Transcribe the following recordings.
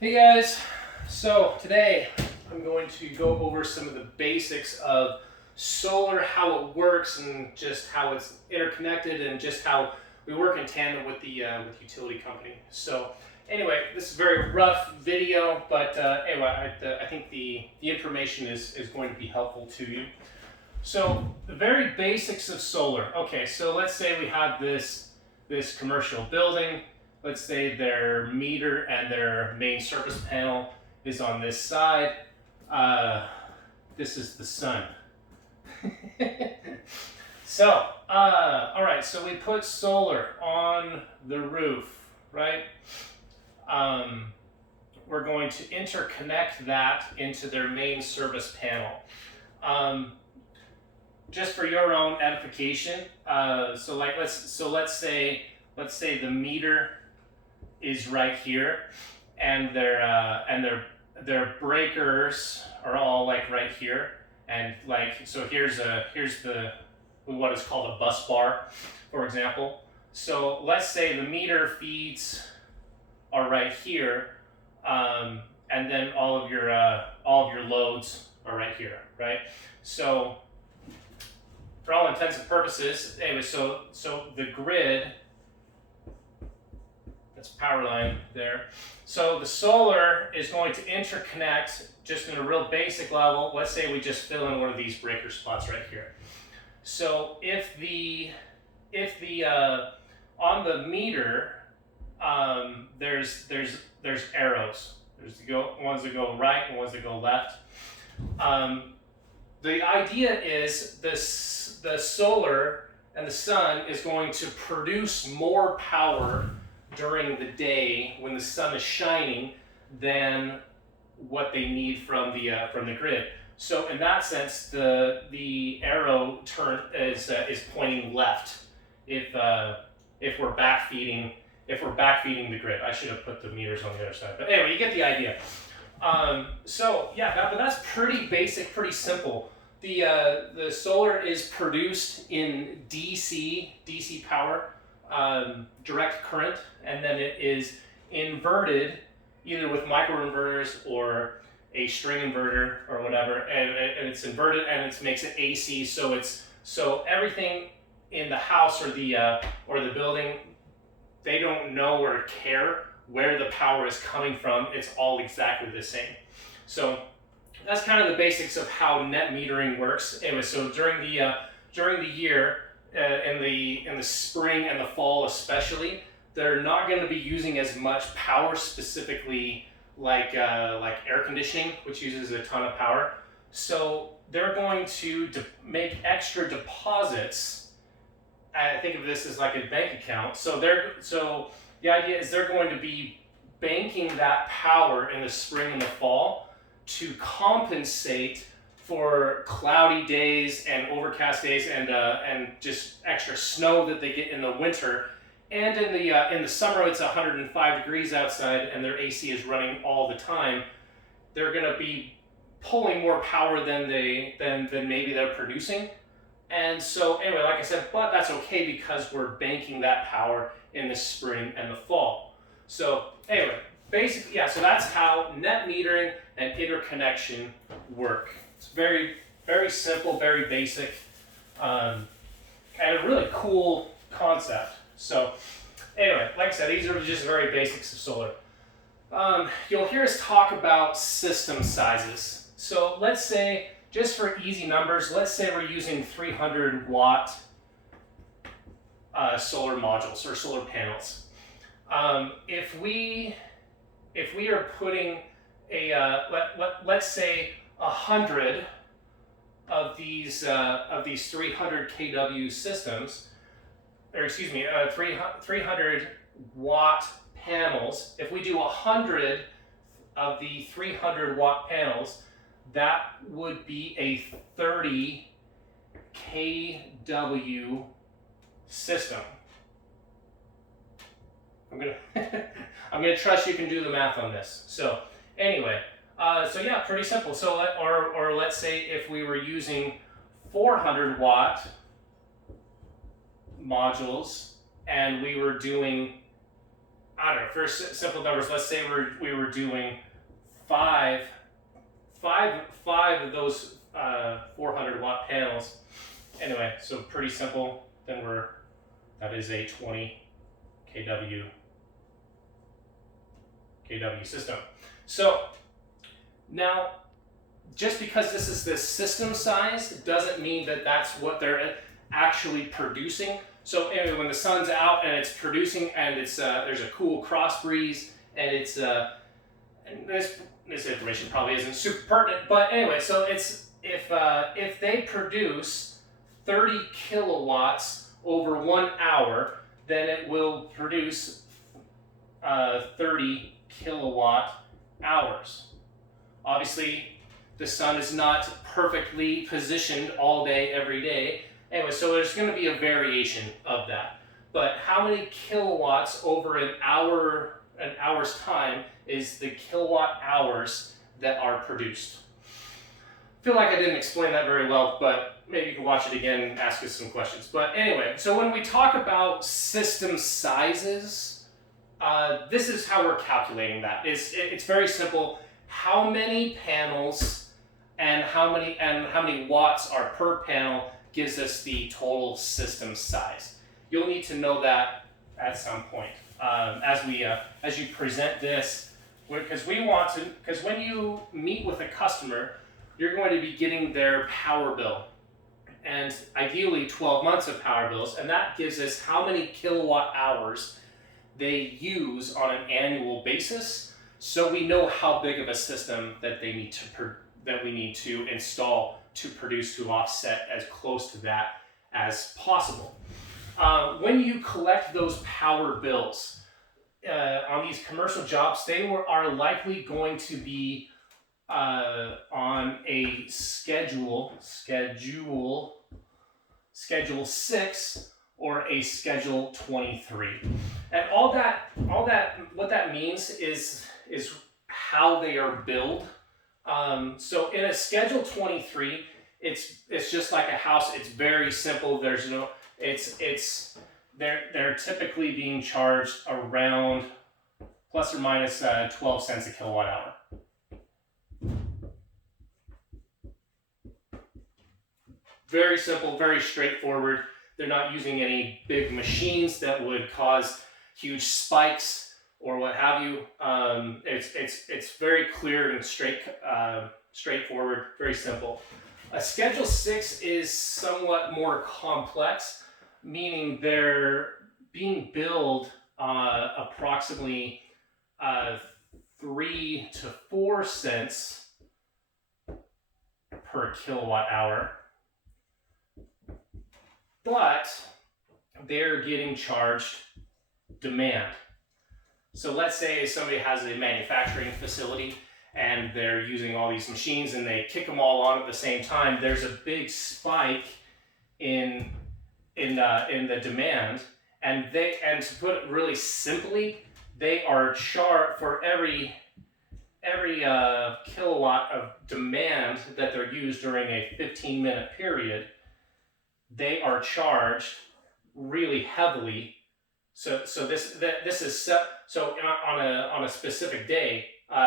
Hey guys, so today I'm going to go over some of the basics of solar, how it works, and just how it's interconnected, and just how we work in tandem with the utility company. So anyway, this is a very rough video, but anyway, I think the information is going to be helpful to you. So the very basics of solar. Okay, so let's say we have this commercial building. Let's say their meter and their main service panel is on this side. This is the sun. So, all right, so we put solar on the roof, right? Um, we're going to interconnect that into their main service panel. Um, just for your own edification, let's say the meter is right here, and their breakers are all like right here, and like so here's the what is called a bus bar, for example. So let's say the meter feeds are right here, and then all of your loads are right here, right? So for all intents and purposes, anyway, so the grid, that's power line there. So the solar is going to interconnect just in a real basic level. Let's say we just fill in one of these breaker spots right here. So if the on the meter, there's arrows. There's ones that go right and ones that go left. The idea is the solar and the sun is going to produce more power during the day when the sun is shining than what they need from the grid. So in that sense, the arrow turn is pointing left if we're backfeeding the grid. I should have put the meters on the other side, but anyway, you get the idea. So yeah, but that's pretty basic, pretty simple. The solar is produced in DC power, direct current, and then it is inverted either with microinverters or a string inverter or whatever, and it's inverted and it makes it AC. So everything in the house or the building, they don't know or care where the power is coming from. It's all exactly the same. So that's kind of the basics of how net metering works. Anyway, so during the year, in the spring and the fall especially, they're not going to be using as much power, specifically like air conditioning, which uses a ton of power. So they're going to make extra deposits. I think of this as like a bank account. So the idea is they're going to be banking that power in the spring and the fall to compensate for cloudy days and overcast days and just extra snow that they get in the winter. And in the summer, it's 105 degrees outside and their AC is running all the time. They're going to be pulling more power than maybe they're producing. And so anyway, like I said, but that's okay because we're banking that power in the spring and the fall. So anyway, basically, yeah, so that's how net metering and interconnection work. It's very, very simple, very basic, and a really cool concept. So anyway, like I said, these are just very basics of solar. You'll hear us talk about system sizes. So let's say, just for easy numbers, let's say we're using 300 watt solar modules or solar panels. If we are putting let's say 100 of these 300 kW systems, or excuse me, 300 watt panels. If we do 100 of the 300 watt panels, that would be a 30 kW system. I'm gonna trust you can do the math on this. So anyway, so yeah, pretty simple. So or let's say if we were using 400 watt modules and we were doing I don't know, for simple numbers, let's say we were doing five of those 400 watt panels. Anyway, so pretty simple. Then that is a 20 kW system. So now, just because this is the system size doesn't mean that that's what they're actually producing. So anyway, when the sun's out and it's producing and it's there's a cool cross breeze and it's and this information probably isn't super pertinent, but anyway, so it's if they produce 30 kilowatts over 1 hour, then it will produce 30 kilowatt hours. Obviously, the sun is not perfectly positioned all day, every day. Anyway, so there's going to be a variation of that. But how many kilowatts over an hour's time is the kilowatt hours that are produced? I feel like I didn't explain that very well, but maybe you can watch it again and ask us some questions. But anyway, so when we talk about system sizes, this is how we're calculating that. It's very simple. How many panels and how many watts are per panel gives us the total system size. You'll need to know that at some point as you present this, because when you meet with a customer, you're going to be getting their power bill, and ideally 12 months of power bills, and that gives us how many kilowatt hours they use on an annual basis, so we know how big of a system that we need to install to produce, to offset as close to that as possible. When you collect those power bills on these commercial jobs, they are likely going to be on a schedule 6 or a schedule 23. And all that what that means is how they are billed. So in a schedule 23, it's just like a house. It's very simple. There's no they're typically being charged around plus or minus 12 cents a kilowatt hour. Very simple, very straightforward. They're not using any big machines that would cause huge spikes or what have you. It's very clear and straightforward, very simple. A Schedule 6 is somewhat more complex, meaning they're being billed approximately 3 to 4 cents per kilowatt hour, but they're getting charged demand. So let's say somebody has a manufacturing facility and they're using all these machines and they kick them all on at the same time. There's a big spike in the demand, and to put it really simply, they are charged for every kilowatt of demand that they're used during a 15-minute period. They are charged really heavily. So this is so on a specific day,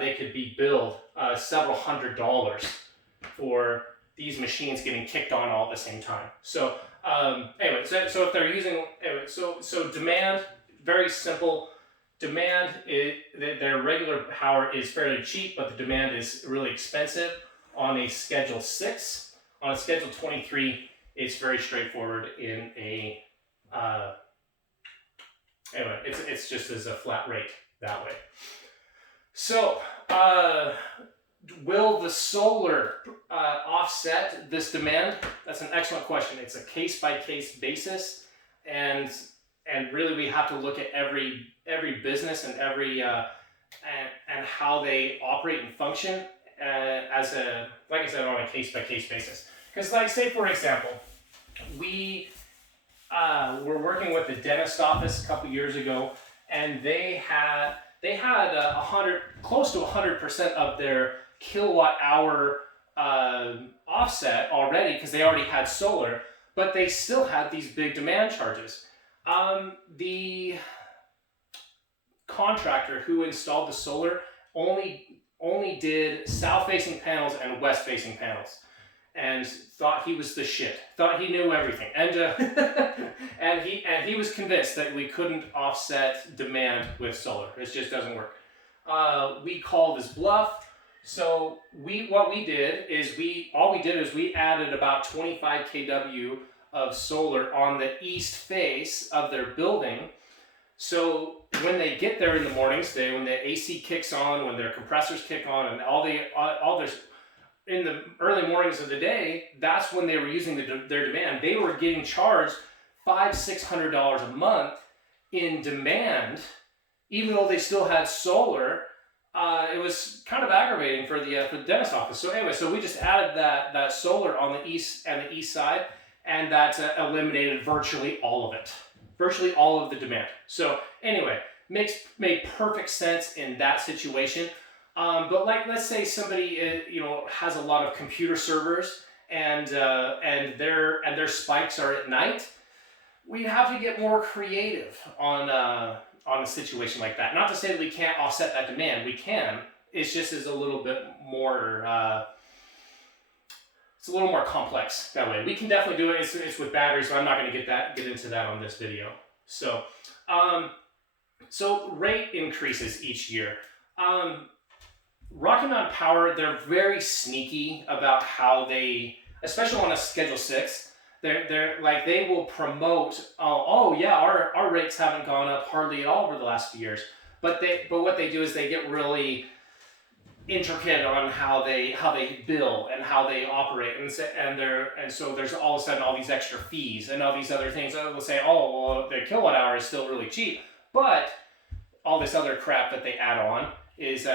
they could be billed several $100s for these machines getting kicked on all at the same time. So anyway, so if they're using so demand, very simple. Demand their regular power is fairly cheap, but the demand is really expensive on a Schedule 6. On a Schedule 23, it's very straightforward in a anyway, it's just as a flat rate that way. So, will the solar offset this demand? That's an excellent question. It's a case-by-case basis, and really we have to look at every business and every and how they operate and function as a, like I said, on a case-by-case basis. Because, like, say for example, we were working with the dentist office a couple years ago, and they had close to 100% of their kilowatt hour offset already, because they already had solar, but they still had these big demand charges. contractor who installed the solar only did south-facing panels and west-facing panels, and thought he was the shit. Thought he knew everything, and and he was convinced that we couldn't offset demand with solar. It just doesn't work. We called his bluff. So what we did is we added about 25 kW of solar on the east face of their building. So when they get there in the mornings, when the AC kicks on, when their compressors kick on, and all their in the early mornings of the day, that's when they were using their demand. They were getting charged $500-600 a month in demand, even though they still had solar. It was kind of aggravating for the dentist office. So anyway, so we just added that solar on the east side, and that eliminated virtually all of it, virtually all of the demand. So anyway, made perfect sense in that situation. But like, let's say somebody has a lot of computer servers and their spikes are at night. We'd have to get more creative on a situation like that. Not to say that we can't offset that demand. We can. It's just is a little bit more. It's a little more complex that way. We can definitely do it. It's with batteries, so I'm not going to get into that on this video. So, so rate increases each year. Rocky Mountain Power, they're very sneaky about how they, especially on a Schedule 6. They're like, they will promote, oh yeah, our rates haven't gone up hardly at all over the last few years. But what they do is they get really intricate on how they bill and how they operate, and so there's all of a sudden all these extra fees and all these other things. They'll say, oh, well, the kilowatt hour is still really cheap, but all this other crap that they add on is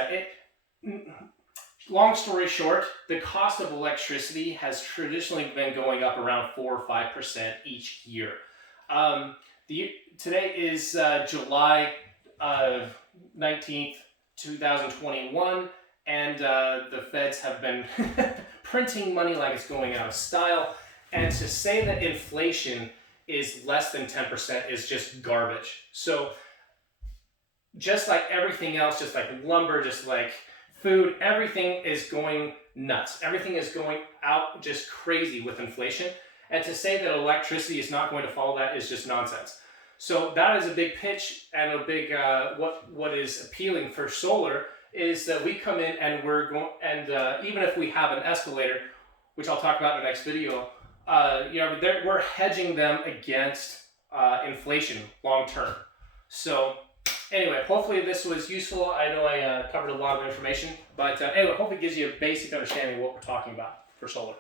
long story short, the cost of electricity has traditionally been going up around 4 or 5% each year. Today is July 19th, 2021, and the feds have been printing money like it's going out of style. And to say that inflation is less than 10% is just garbage. So just like everything else, just like lumber, just like food, everything is going nuts. Everything is going out just crazy with inflation. And to say that electricity is not going to follow that is just nonsense. So that is a big pitch, and a big what is appealing for solar is that we come in and we're going, and even if we have an escalator, which I'll talk about in the next video, we're hedging them against inflation long term. So anyway, hopefully this was useful. I know I covered a lot of information, but anyway, hopefully it gives you a basic understanding of what we're talking about for solar.